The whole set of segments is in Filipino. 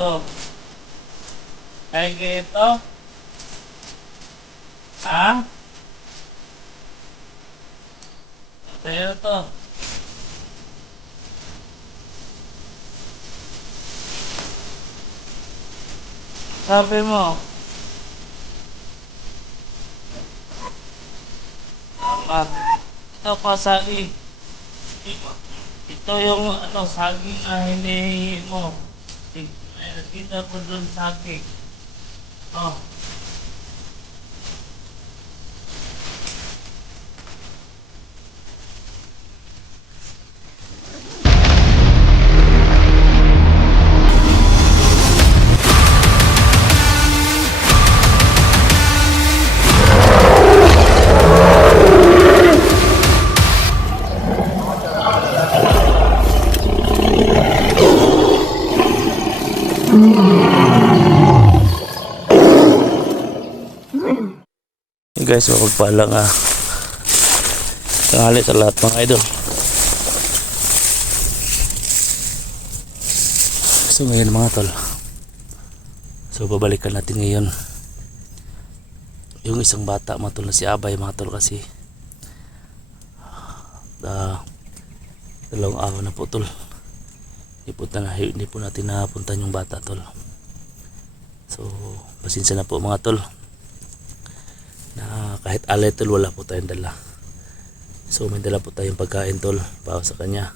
Oh, kain kayo ito? Ha? Sa'yo to. Sabi mo, at ito pa saging. Ito yung saging na hinihingi mo. May nakita ko dun saging. Oh, Hey guys, mapagpalang tanghali sa lahat mga idol. So ngayon mga tol, so babalikan natin ngayon yung isang bata mga tol na si Abay mga tol, kasi dalawang araw na po tol hindi po natin napuntan yung bata tol. So pasensya na po mga tol na kahit alay tol wala po tayong dala. So may dala po tayong pagkain tol para sa kanya,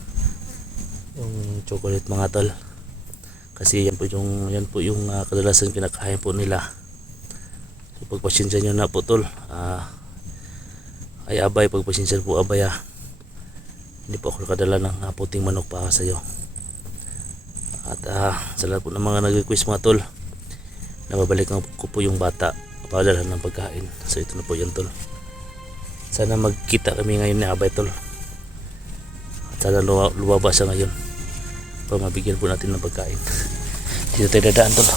yung chocolate mga tol, kasi yan po yung kadalasan kinakain po nila. So pagpasensya nyo na po tol, ay Abay, pagpasensya po Abay, hindi po ako nakadala ng puting manok para sa iyo. At sa lahat po ng mga nag-request mga tol, nababalikan ko po yung bata para dalhan ng pagkain. So ito na po yan tol. Sana magkita kami ngayon ni Abay tol, at sana lumabas siya ngayon para mabigyan po natin ng pagkain. Dito tayo dadaan tol.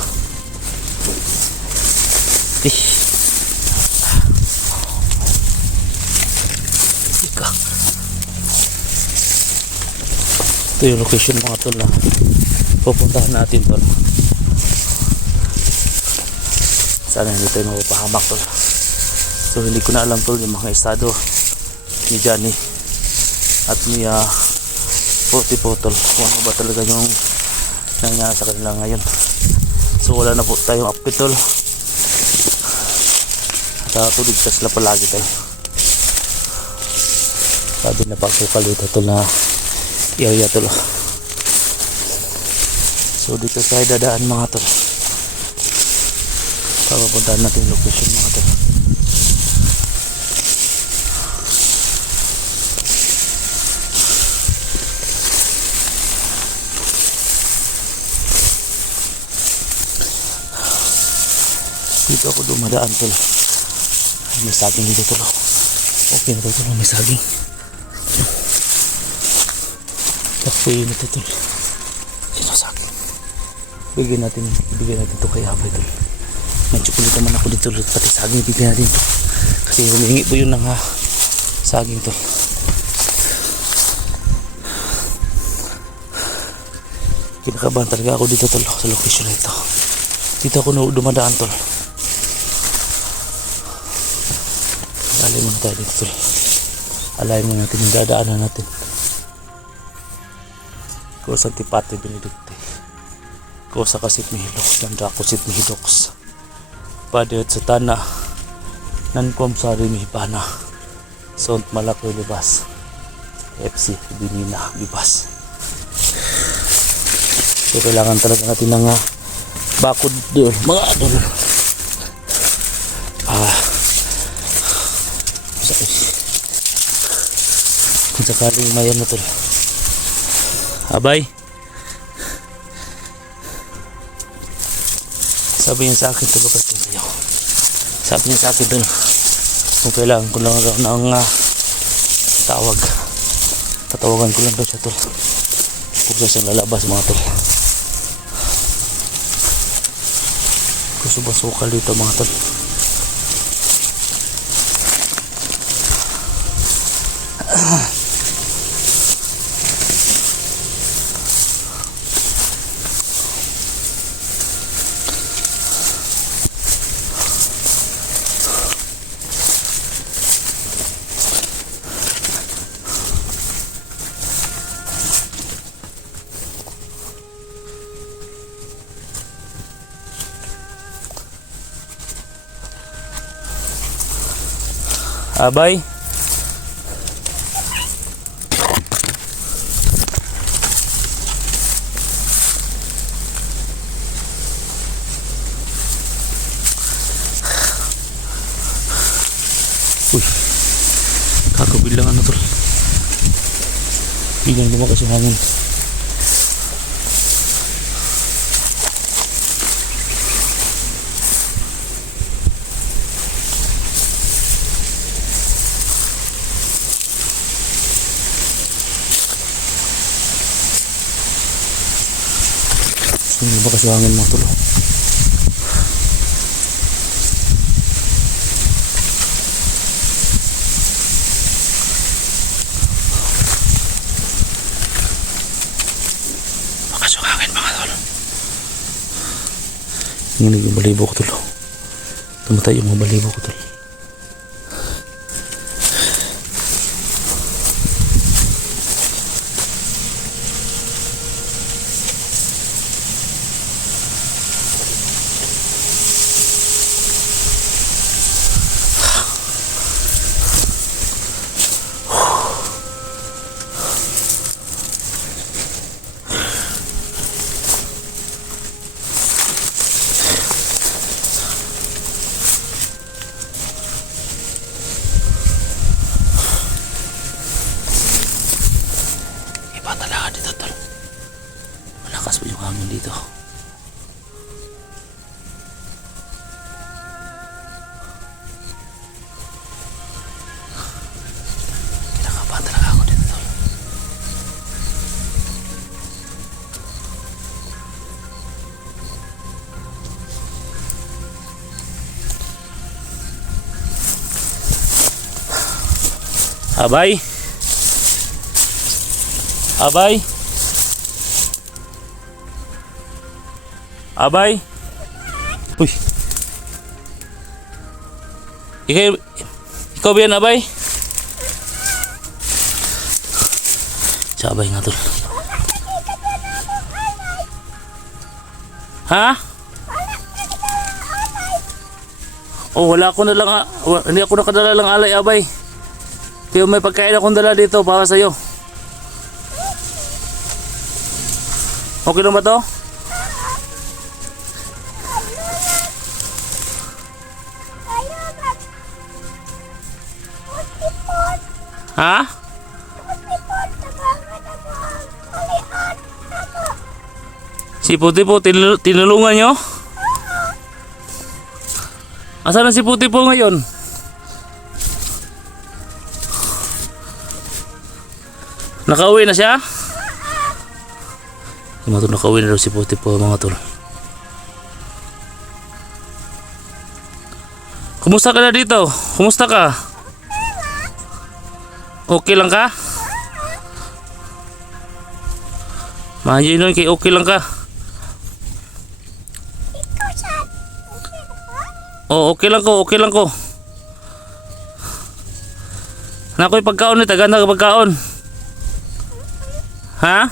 Ito yung location mga tol na pupuntahan natin tol. Sana hindi tayo mapapahamak tol. So hindi ko na alam tol yung mga estado ni Johnny at ni Forty po tol, kung ano ba talaga yung nangyari sa kanila ngayon. So wala na po tayong update tol, at tuligtas sila palagi tol. Sabi na pagsukal dito tol na area tol. So dito tayo dadaan mga tol para puntahan natin yung location mga tol. Dito ako dumadaan tol. Ay, may saging dito tol. Okay na tol, may saging. Kapoy na tol. Sino saging? Bigyan natin to kay Abay tol. May chocolate naman ako dito, pati saging bigyan natin to, kasi humihingi po yun ng saging tol. Kinakabahan talaga ako dito tol, sa location na ito. Dito ako dumadaan tol. Alay muna tayo dito tol. Alay muna natin yung dadaanan natin. Kusa Tipate Benedicte, Kusa Kasit Mihiloks, Dandako Sit Mihiloks, Padet sa Tana, Nankom Sari Mihipana, Sont Malakoy Libas, FC Binina Libas. So kailangan talaga natin ng bakod doon mga adol. Kung sakaling mayan na tol. Abay, sabi niya sa akin tol, sabi niya sa akin tol, kung kailangan ko lang ng tawag, tatawagan ko lang daw siya tol kung saan lalabas mga tol. Gusto ba sukal dito mga tol? Abay. Uy, kakabilang ano tol. Biglang lumakas yung hangin. Lumakas yung hangin mga tol. Nginig yung balibo ko tol. Tumatay yung mga balibo ko tol. Iba talaga dito tol. Malakas pa yung hangin dito. Kinakabahan talaga ako dito tol. Abay. Abay. Abay. Uy. Ikaw ba yan, Abay? Sa Abay nga tol. Ha? Oh, wala ako na lang. Hindi ako nakadala lang alay, Abay. Kaya may pagkain akong dala dito para sa'yo. Okay lang ba to? Ha? Si Puti po, tinulungan nyo? Asan na si Puti po ngayon? Nakauwi na siya? Mga tol, nakauwi na daw si Puti po mga tol. Kumusta ka na dito? Kumusta ka? Okay lang ka? Mahal nun kay okay lang ka? Oh, okay lang ko, okay lang ko. Nakoy pagkaon ni tagana ka pagkaon. Ha?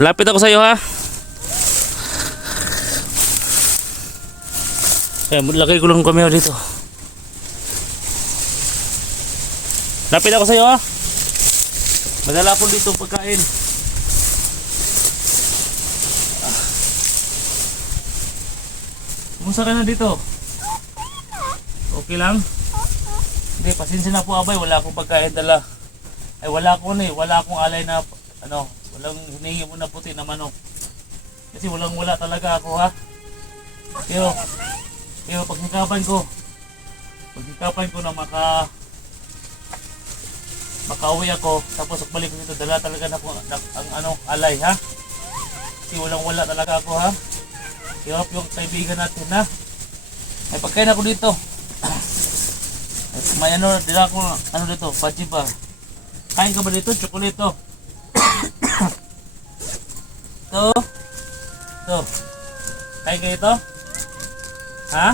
Lapit ako sa iyo ha. Kaya lagay ko lang kami dito. Lapit ako sa iyo ha. Madala po dito pagkain. Kumusta ka na dito? Okay lang? Hindi, pasensya na po Abay, wala akong pagkain dala. Ay wala akong wala akong alay na walang hinihingi mo na puti na manok. Kasi wala talaga ako ha. Pero pagsikapan ko na makauwi ako, tapos balik ko dito, dala talaga na ang alay ha. Kasi wala talaga ako ha. Hirap yung kaibigan natin ha. May pagkain ako dito. May dila ko dito, pachi bar. Kain ka ba dito? Chocolate. Ito. Kain ka ito? Ha?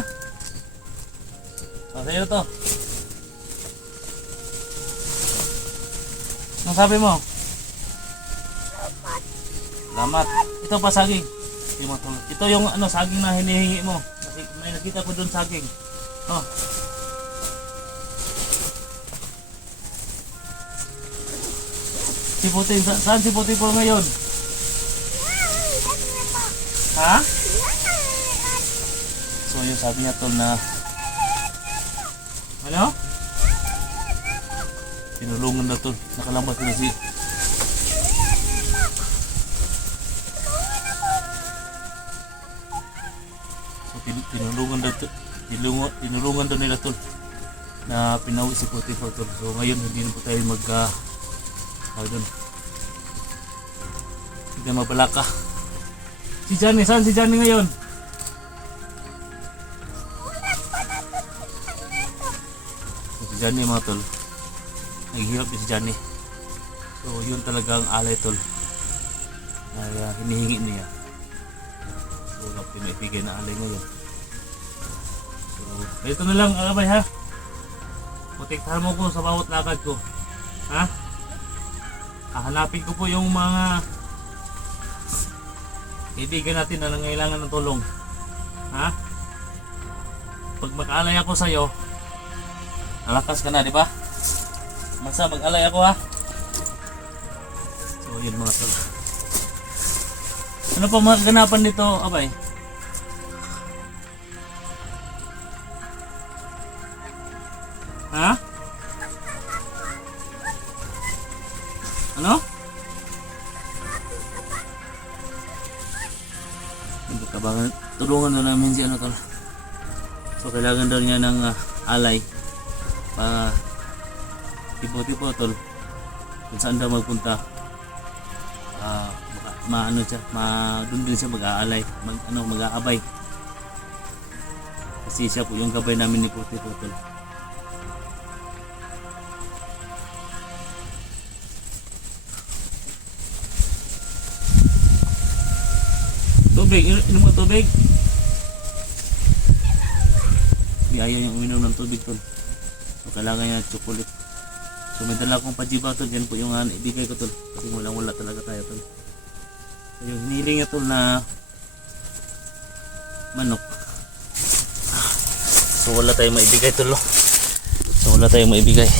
O, sa'yo to. Anong sabi mo? Salamat. Ito pa saging. Yung mga tol. Ito yung ano, saging na hinihingi mo. Kasi may nakita ko doon saging. Oh. Si Puti, saan si Puti po ngayon? Ha? So yung sabi niya tol na ano? Tinulungan na tol. Nakalambat na si tinulungan daw tinulungan daw nila tol na pinawi si Puti po tol. So ngayon hindi na po tayo doon. Hindi na mabalaka. Si Johnny, saan si Johnny ngayon? So, si Johnny mga tol, naghihirap din si Johnny. So yun talaga ang alay tol na hinihingi niya. So wala ko maibigay na alay ngayon. So ito na lang alabay ha. Protektahan mo ko sa bawat lakad ko. Ha? Hahanapin ko po yung mga kaibigan natin na nangailangan ng tulong. Ha? Pag mag-alay ako sa'yo, nalakas ka na, di ba? Masa mag-alay ako ha? So yun mga tol. Ano pa mga ganapan dito, abay? Ha? Ano? Kabangan, tulungan daw namin si ano tol. So kailangan daw niya ng alay para tipo-tipo tol kung saan daw magpunta. Maano siya, doon din siya mag-aalay, mag-aabay. Kasi siya po yung gabay namin ni Puti po tol. Tubig, inom mo tubig. Ayaw niyang uminom ng tubig tol. So kailangan niya chocolate. So may dala akong pajiba tol. Yan po yung ibigay ko tol. Kasi wala talaga tayo tol. So yung hiniling niya tol na manok. So wala tayong maibigay tol. So wala tayong maibigay.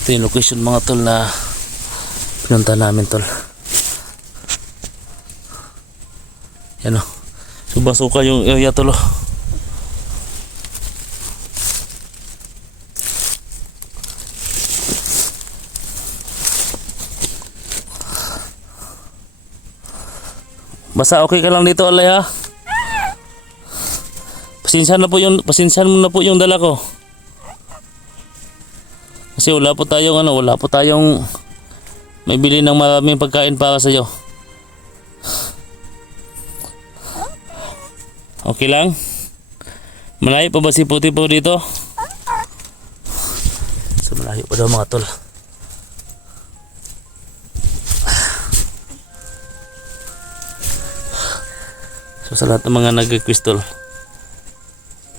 Ito yung location mga tol na pinunta namin tol. Yan o. Subasuka yung area tol. Basta okay ka lang dito alay ha. Pasensyahan mo na po yung dala ko. Kasi wala po tayong may bili ng maraming pagkain para sa iyo. Okay lang? Malayo pa ba si Puti po dito? So malayo pa daw mga tol. So sa lahat ng mga nag-request tol,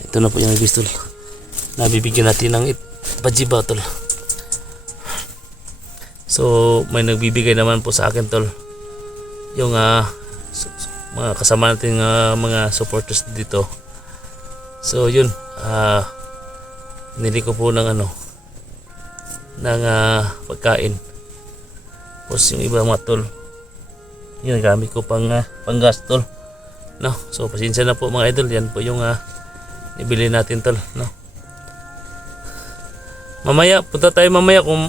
ito na po yung nag-request tol. Nabibigyan natin ng pajiba tol. So may nagbibigay naman po sa akin tol. Yung mga kasama natin mga supporters dito. So yun, nili ko po ng pagkain. Tapos yung iba mga tol, yun gamit ko pang gas tol. No, so pasensya na po mga idol, yan po yung ibili natin tol, no. Mamaya punta tayo kung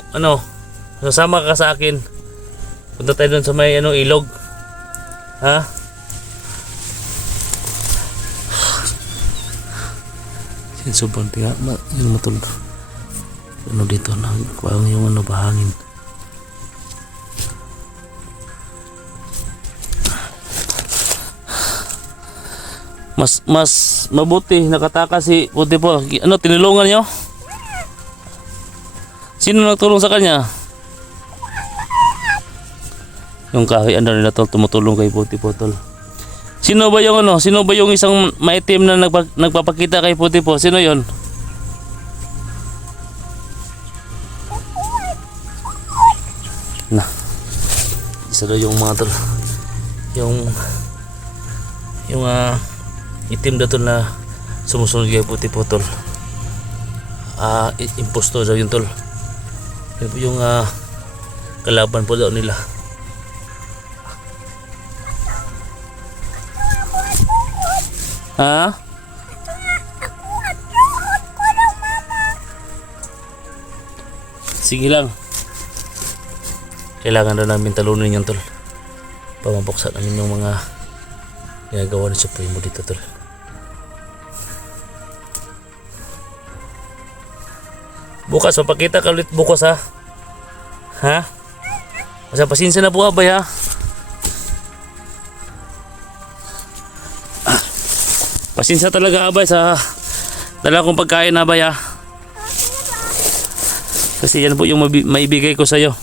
sasama ka sa akin. Punta tayo doon sa may ilog. Ha? Sobrang tiga yung matol dito na parang yung bahangin. Mas mabuti nakatakas si Puti po. Tinulungan niyo? Sino nagtulong sa kanya? Yung kahian daw nila tol, tumutulong kay Puti po tol. Sino ba yung isang maitim na nagpapakita kay Puti po? Sino yon? Isa daw yung mga tol. Yung itim daw tol na sumusunod kay puti po tol. Impostor daw yun tol. Yun po yung kalaban po daw nila. Ha? Sige lang. Kailangan daw namin talunin yung tol. Pamabuksan namin yung mga ginagawa ni Supremo dito tol. Bukas, mapakita ka ulit bukas ha. Ha? Masa pasensya na po abay ha. Pasensya talaga abay sa dala kong pagkain abay ha. Kasi yan po yung maibigay ko sa'yo.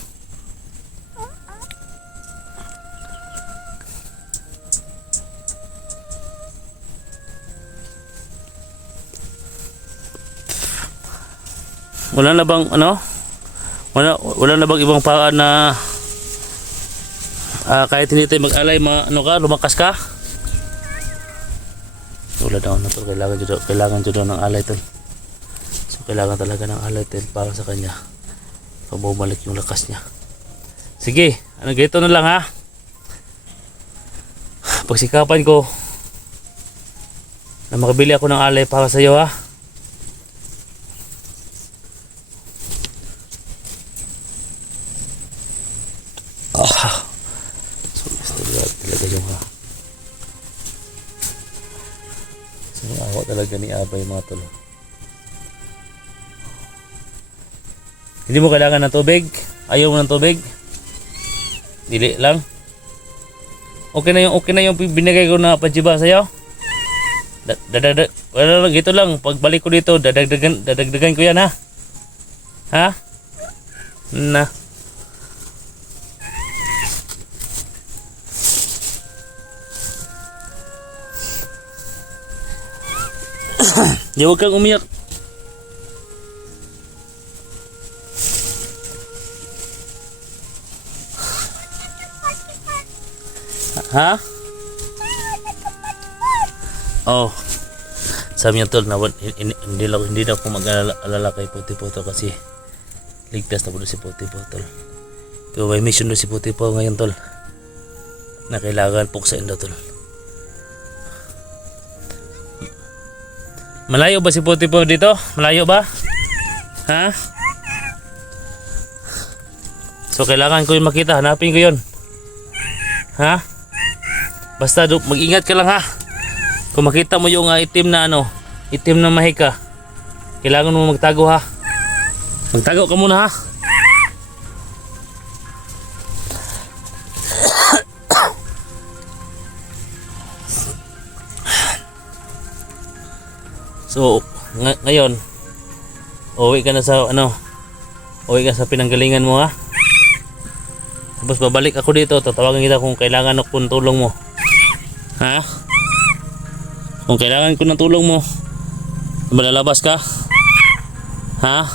Wala na bang ano? Wala na bang ibang paraan na kahit hindi tayo mag-alay, lumakas ka? Wala daw na to. Kailangan dyan ng alay tol. So kailangan talaga ng alay tol para sa kanya. Pabumalik yung lakas niya. Sige, ganito na lang ha. Pagsikapan ko na makabili ako ng alay para sa iyo ha. So talaga yung awa talaga ni Abay mga tol. Hindi mo kailangan ng tubig? Ayaw mo ng tubig? Dili lang. Okay na yung binigay ko na pajiba sa'yo? Wala lang, gito lang. Pagbalik ko dito, dadagdagan ko yan ha. Ha? Na. Di huwag kang umiyak. Ha? Oh. Sabi niya tol na hindi na ako mag-alala kay Puti po tol kasi ligtas na po si Puti po tol. Pero may mission doon si Puti po ngayon tol. Na kailangan puksain daw tol. Malayo ba si Puti po dito? Malayo ba? Ha? So kailangan ko yung makita. Hanapin ko yun. Ha? Basta mag-ingat ka lang ha. Kung makita mo yung itim na itim na mahika, kailangan mo magtago ha. Magtago ka muna ha. So, ngayon, uwi ka na sa uwi ka sa pinanggalingan mo ha. Tapos babalik ako dito, tatawagan kita kung kailangan ako ng tulong mo. Ha? Kung kailangan ko ng tulong mo, malalabas ka? Ha?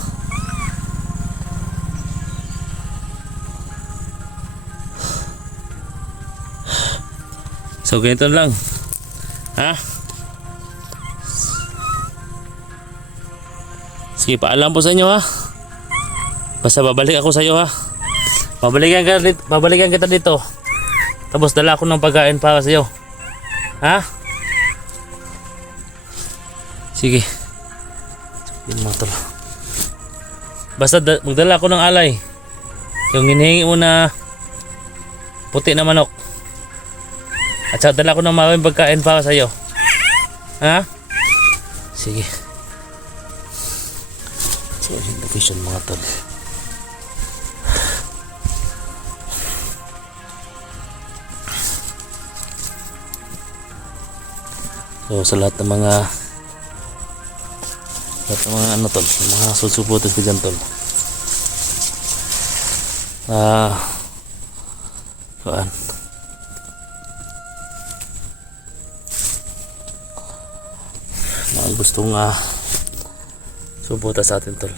So ganito lang. Ha? Sige, paalam po sa inyo ha. Basta babalik ako sa iyo ha. Babalikan kita dito. Tapos dala ako ng pagkain para sa iyo. Ha? Sige. Yun mga tol. Basta magdala ako ng alay. Yung hinihingi mo na puti na manok. At saka dala ko ng maraming pagkain para sa iyo. Ha? Sige. So yung location mga tol. So sa lahat ng mga tol, mga susuporters ko dyan tol. Kuan. Mga gustong suporta sa atin tol.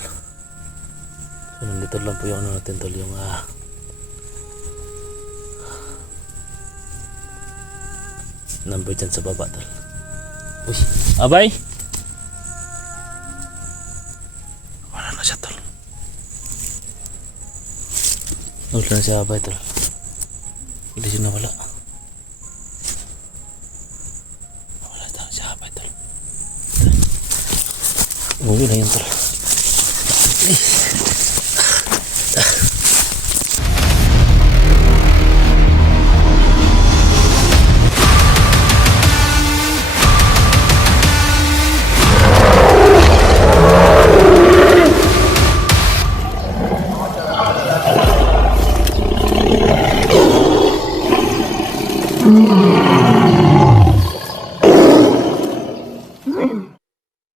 So nandito lang po yung natin tol, yung number dyan sa baba tol. Uy, abay! Wala na siya tol. Wala na siya abay tol. Hindi siya nawala. Nawala tol siya abay tol. Uwi na yun tol.